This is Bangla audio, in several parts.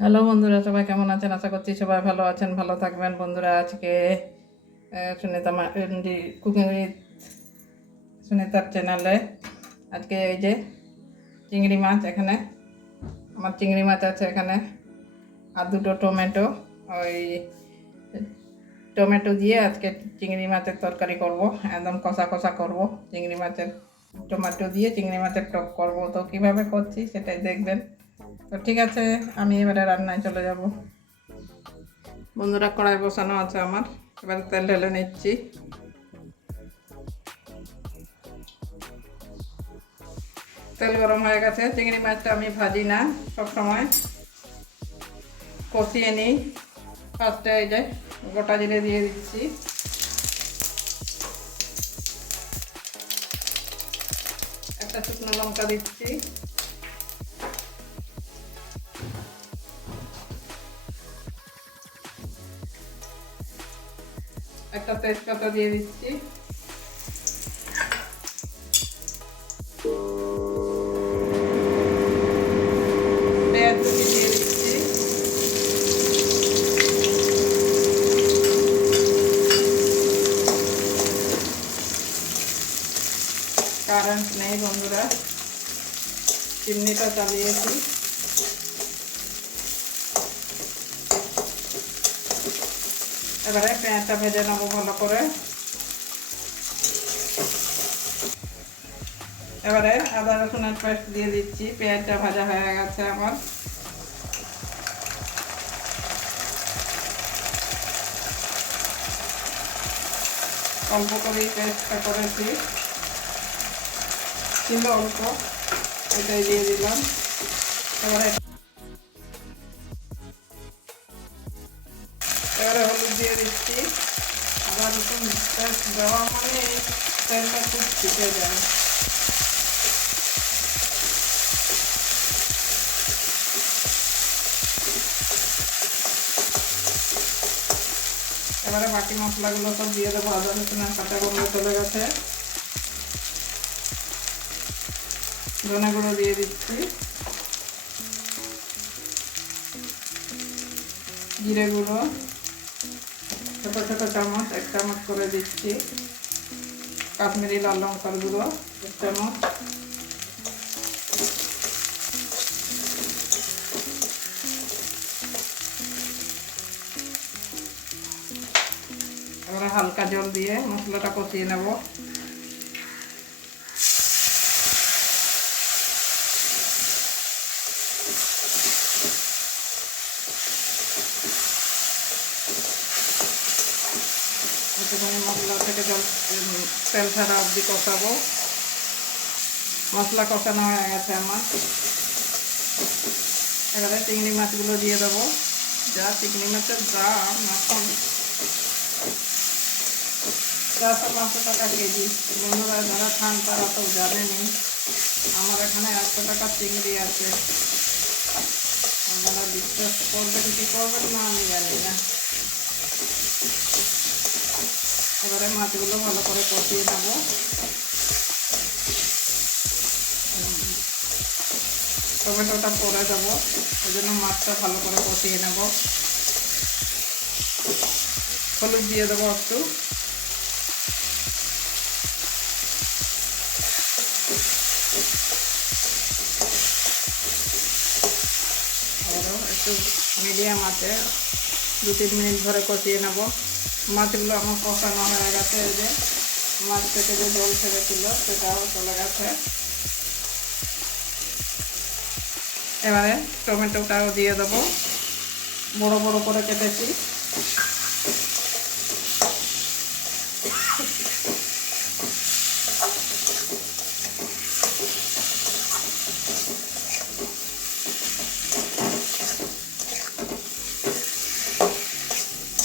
হ্যালো বন্ধুরা, সবাই কেমন আছেন? আশা করছি সবাই ভালো আছেন, ভালো থাকবেন। বন্ধুরা, আজকে সুনিতা কুকিং উইথ সুনিতার চ্যানেলে আজকে এই যে চিংড়ি মাছ এখানে, আমার চিংড়ি মাছ আছে এখানে, আর দুটো টমেটো। ওই টমেটো দিয়ে আজকে চিংড়ি মাছের তরকারি করব, একদম কষা কষা করব। চিংড়ি মাছের টমেটো দিয়ে চিংড়ি মাছের টক করব। তো কীভাবে করছি সেটাই দেখবেন। তো ঠিক আছে, আমি এবারে রান্নায় চলে যাব। বন্ধুরা, কড়াই বসানো আছে আমার। এবার তেল ঢেলে নিচ্ছি। তেল গরম হয়ে গেছে। চিংড়ি মাছটা আমি ভাজি না সব সময়। কষিয়ে নিই। ফার্স্টে এই যে গোটা জিরে দিয়ে দিচ্ছি। একটা শুকনো লঙ্কা দিচ্ছি। একটা তেজপাতা দিয়ে দিচ্ছি। কারেন্ট নেই বন্ধুরা। চিমনিটা চালিয়েছি। এবারে পেঁয়াজটা ভেজে নেব ভালো করে। এবারে আদা রসুনের পেস্ট দিয়ে দিচ্ছি পেঁয়াজটা ভাজা হয়ে গেছে আমার। অল্প করেই পেস্টটা করেছি। ছিল অল্প, এটাই দিয়ে দিলাম। এবারে এবারে হলুদ দিয়ে দিচ্ছি। আবার রসুন দেওয়া মানে এই তেলটা খুব ছিটে যায় এবারে বাকি মশলাগুলো সব দিয়ে দেবো। আদা রসুনের কাঁচা গন্ধ চলে গেছে। ধনে গুঁড়ো দিয়ে দিচ্ছি। জিরে গুঁড়ো ছোটো ছোটো চামচ, এক চামচ করে দিচ্ছি। কাশ্মীরি লাল লঙ্কার গুঁড়ো এক চামচ। এবারে হালকা জল দিয়ে মশলাটা কষিয়ে নেব একটুখানি মশলা থেকে জল তেল ছাড়া অবধি কষাবো। মশলা কষানো হয়ে গেছে আমার। এবারে চিংড়ি মাছগুলো দিয়ে দেবো। যা চিংড়ি মাছের দাম এখন চারশো পাঁচশো টাকা কেজি বন্ধুরা, যারা খান তারা তো জানেনি আমার এখানে একশো টাকা চিংড়ি আছে। আপনারা বিশ্বাস করবেন কি করবেন না, আমি জানি না। এবারে মাছগুলো ভালো করে কষিয়ে নেব। টমেটোটা পরে দেবো ওই জন্য মাছটা ভালো করে কষিয়ে নেব। হলুদ দিয়ে দেবো একটু। একটু মিডিয়াম আছে দু তিন মিনিট ধরে কষিয়ে নেব। মাছগুলো আমার কষানো হয়ে গেছে, এই যে মাছ থেকে যে জল ছেড়েছিল সেটাও চলে গেছে। এবারে টমেটোটাও দিয়ে দেবো। বড় বড় করে কেটেছি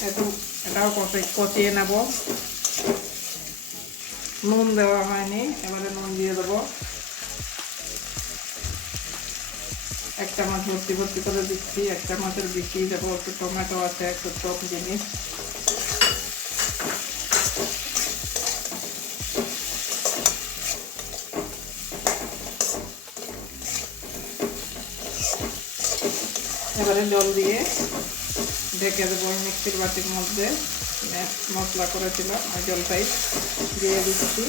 একটু কষে নেব। নুন দেওয়া হয়নি, এবারে নুন দিয়ে দেবো। এক চামচ ভর্তি ভর্তি করে দিচ্ছি, এক চামচের বেশি দেবো, একটু টমেটো আছে, একটু টক জিনিস। এবারে জল দিয়ে ঢেকে দেবো মিক্সির বাটির মধ্যে। মশলা করেছিলাম ওই জলটাই দিয়ে দিচ্ছি।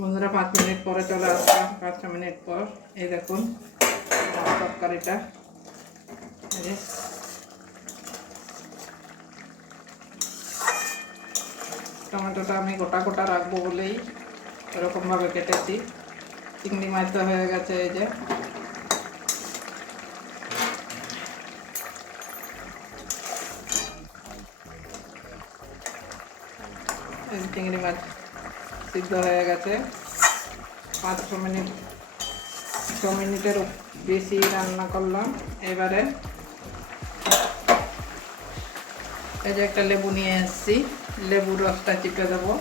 বন্ধুরা পাঁচ মিনিট পরে চলে আসলাম, পাঁচ ছ মিনিট পর। এই দেখুন তরকারিটা। টমেটোটা আমি গোটা গোটা রাখব বলেই এরকমভাবে কেটেছি। চিংড়ি মাছটা হয়ে গেছে এই যে চিংড়ি মাছ। সিদ্ধ হয়ে গেছে। পাঁচ, ছ মিনিট, ছ মিনিটের বেশি রান্না করলাম। এবারে এই যে একটা লেবু নিয়ে এসেছি। লেবুর রসটা চিপে দেবো।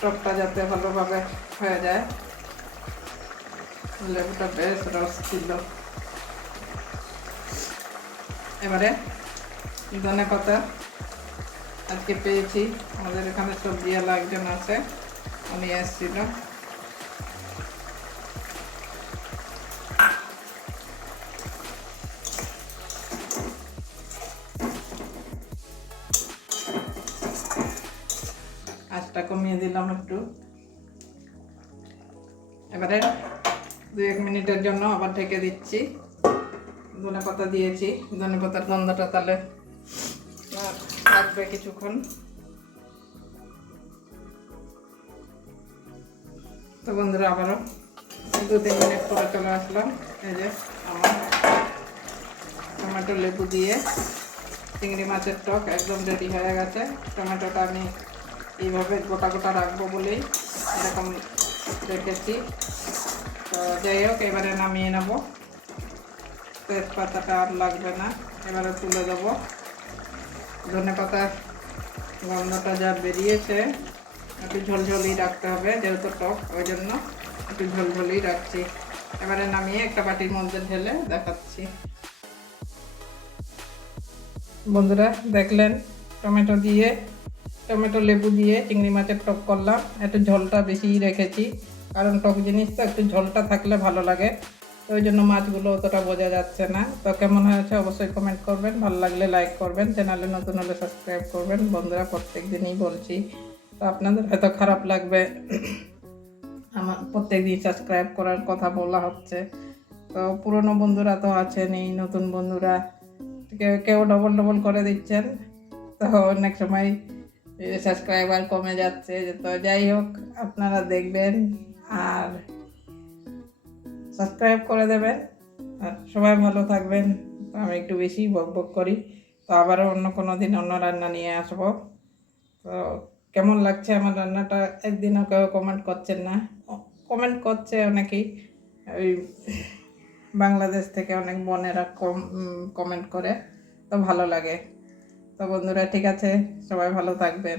টকটা যাতে ভালোভাবে হয়ে যায়। লেবুটা বেশ রস ছিল। এবারে ধনে পাতা আজকে পেয়েছি। আমাদের এখানে সবজিওয়ালা একজন আছে। উনি এসেছিল আঁচটা কমিয়ে দিলাম একটু। এবারে দু এক মিনিটের জন্য আবার ঢেকে দিচ্ছি। ধনে পাতা দিয়েছি। ধনে পাতার গন্ধটা তাহলে থাকবে কিছুক্ষণ। তো বন্ধুরা, আবারও দু তিন মিনিট পরে চলে আসলাম। এই যে আমার টমেটো লেবু দিয়ে চিংড়ি মাছের টক একদম রেডি হয়ে গেছে। টমেটোটা আমি এইভাবে গোটা গোটা রাখব বলেই এরকম রেখেছি। তো যাই হোক, এবারে নামিয়ে নেব। তেজপাতাটা আর লাগবে না, এবারে তুলে দেবো। ধনে পাতা গন্ধটা যা বেরিয়েছে একটু ঝোলঝোলই রাখতে হবে, যেহেতু টক, ওই জন্য একটু ঝোলঝোলই রাখছি এবারে নামিয়ে একটা বাটির মধ্যে ঢেলে দেখাচ্ছি। বন্ধুরা, দেখলেন, টমেটো দিয়ে, টমেটো লেবু দিয়ে চিংড়ি মাছের টক করলাম। একটু ঝোলটা বেশি রেখেছি, কারণ টক জিনিস তো একটু ঝোলটা থাকলে ভালো লাগে। ওই জন্য মাছগুলো অতটা বোঝা যাচ্ছে না। তো কেমন হয়েছে অবশ্যই কমেন্ট করবেন। ভালো লাগলে লাইক করবেন। চ্যানেলে নতুন হলে সাবস্ক্রাইব করবেন। বন্ধুরা, প্রত্যেক দিনই বলছি তো আপনাদের হয়তো খারাপ লাগবে। আমার প্রত্যেক দিন সাবস্ক্রাইব করার কথা বলা হচ্ছে। তো পুরনো বন্ধুরা তো আছেনই নতুন বন্ধুরা। কেউ কেউ ডবল ডবল করে দিচ্ছেন। তো অনেক সময় সাবস্ক্রাইবার কমে যাচ্ছে। তো যাই হোক, আপনারা দেখবেন আর সাবস্ক্রাইব করে দেবেন। আর সবাই ভালো থাকবেন। আমি একটু বেশি বক বক করি। তো আবারও অন্য কোনো দিন অন্য রান্না নিয়ে আসব। তো কেমন লাগছে আমার রান্নাটা? একদিনও কেউ কমেন্ট করছেন না। কমেন্ট করছে অনেকেই। ওই বাংলাদেশ থেকে অনেক বোনেরা কম কমেন্ট করে। তো ভালো লাগে। তো বন্ধুরা ঠিক আছে, সবাই ভালো থাকবেন।